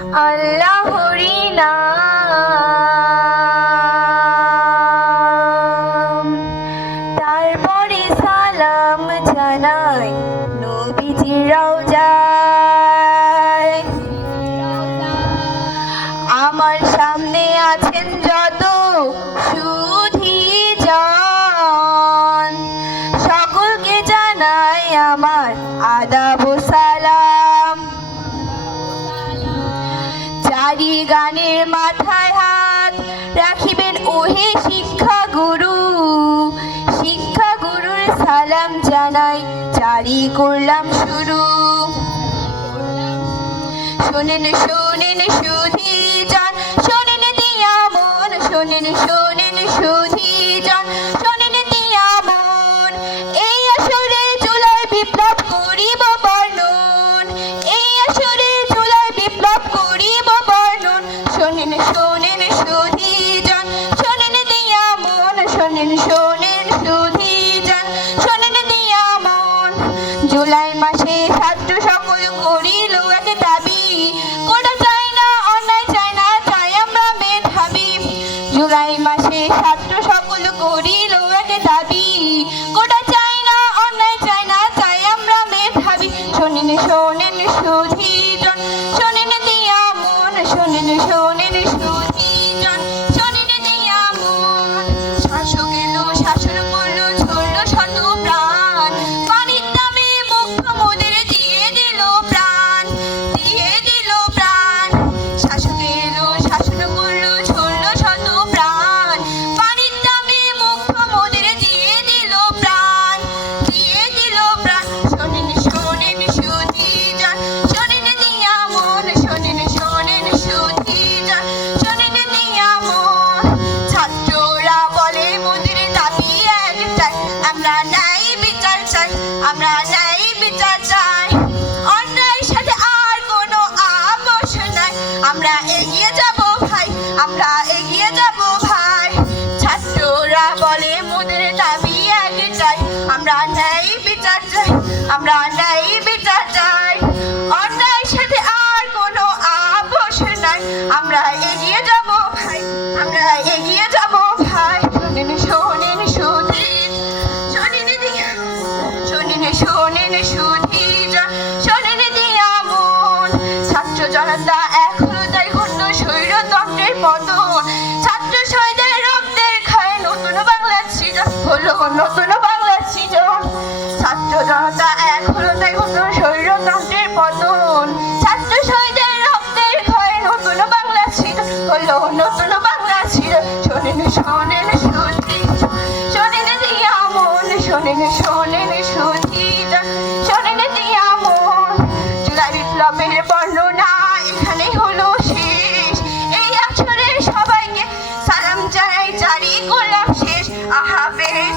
আল্লাহরি নাম, তারপরে সালাম জানাই নবীজির রওজায়। আমার সামনে আছেন যত সুধীজন, সকলকে জানাই আমার আদাব ও সালাম। চারি গানের মাথায় হাত রাখিবেন ওহে শিক্ষা গুরু, শিক্ষা গুরুর সালাম জানাই জারি করলাম শুরু। শোনেন শোনেন সুধীজন, শোনেন দিয়া মন, শোনেন শোনেন সুধীজন, শোনেন দিয়া মন। এই আসরে চুলায় বিপ্লব করিব বর্ণন, এই আসরে চুলায় বিপ্লব করিব বর্ণন। শোনেন শোনেন সুধীজন, শোনেন দিয়া মন, শোনেন শোনেন সুধীজন, শোনেন দিয়া মন। জুলাই মাসে ছাত্র সকল করিল এক দাবি, কোটা চাই না অন্যায় চাই না, চাই আমরা মেধাবী। জুলাই মাসে ছাত্র সকল করিল এক দাবি, কোটা চাই না অন্যায় চাই না, চাই আমরা মেধাবী। শোনেন শোনেন সুধীজন, শোনেন দিয়া মন, শোনেন শোনেন সুধীজন, শোনেন দিয়া মন। শাসক এলো শাসন করলো ঝরলো শত প্রাণ, পানির দামে মুগ্ধ মোদের দিয়ে দিল প্রাণ, দিয়ে দিল প্রাণ। শাসক এলো শাসন করলো ঝরলো শত প্রাণ, পানির দামে মুগ্ধ মোদের দিয়ে দিল প্রাণ, দিয়ে দিল প্রাণ। শোনেন শোনেন সুধীজন, শোনেন দিয়া মন, শোনেন শোনেন সুধীজন, শোনেন দিয়া মন। ছাত্ররা বলে মোদের দাবি একটাই, আমরা ন্যায় বিচার চাই, আমরা ন্যায় বিচার চাই। অন্যায়ের সাথে আর কোনো আপোষ নাই, আমরা এগিয়ে যাব ভাই, আমরা এগিয়ে যাব ভাই। ছাত্ররা বলে মোদের দাবি একটাই, আমরা ন্যায় বিচার চাই, আমরা ন্যায় বিচার চাই। অন্যায়ের সাথে আর কোনো আপোষ নাই, আমরা এগিয়ে যাব ভাই, আমরা এগিয়ে যাব ভাই। শোনেন শোনেন সুধীর, শোনেন দিয়া, শোনেন শোনেন সুধীর, শোনেন দিয়া মন। ছাত্র জনতা এখনো তাই ঘূর্ণ স্বৈরতন্ত্রের পতন, ছাত্র শহীদের রক্তের খায় নতুন বাংলার সৃজন, হলো নতুন বাংলার সৃজন। ছাত্র জনতা এখনো তাই ঘূর্ণ স্বৈরতন্ত্রের পতন, ছাত্র শহীদের রক্তের খায় নতুন বাংলার সৃজন, হলো নতুন বাংলার সৃজন। শোনেন শোনেন সুধীর, শোনেন দিয়া মন, শোনেন শোনেন সুধীর, শোনেন দিয়া মন। জুলাই বিপ্লবের বর্ণনা এখানে হলো শেষ, এই আসরে সবাইকে সালাম জানাই জারি করলাম শেষ। আহা বেশ।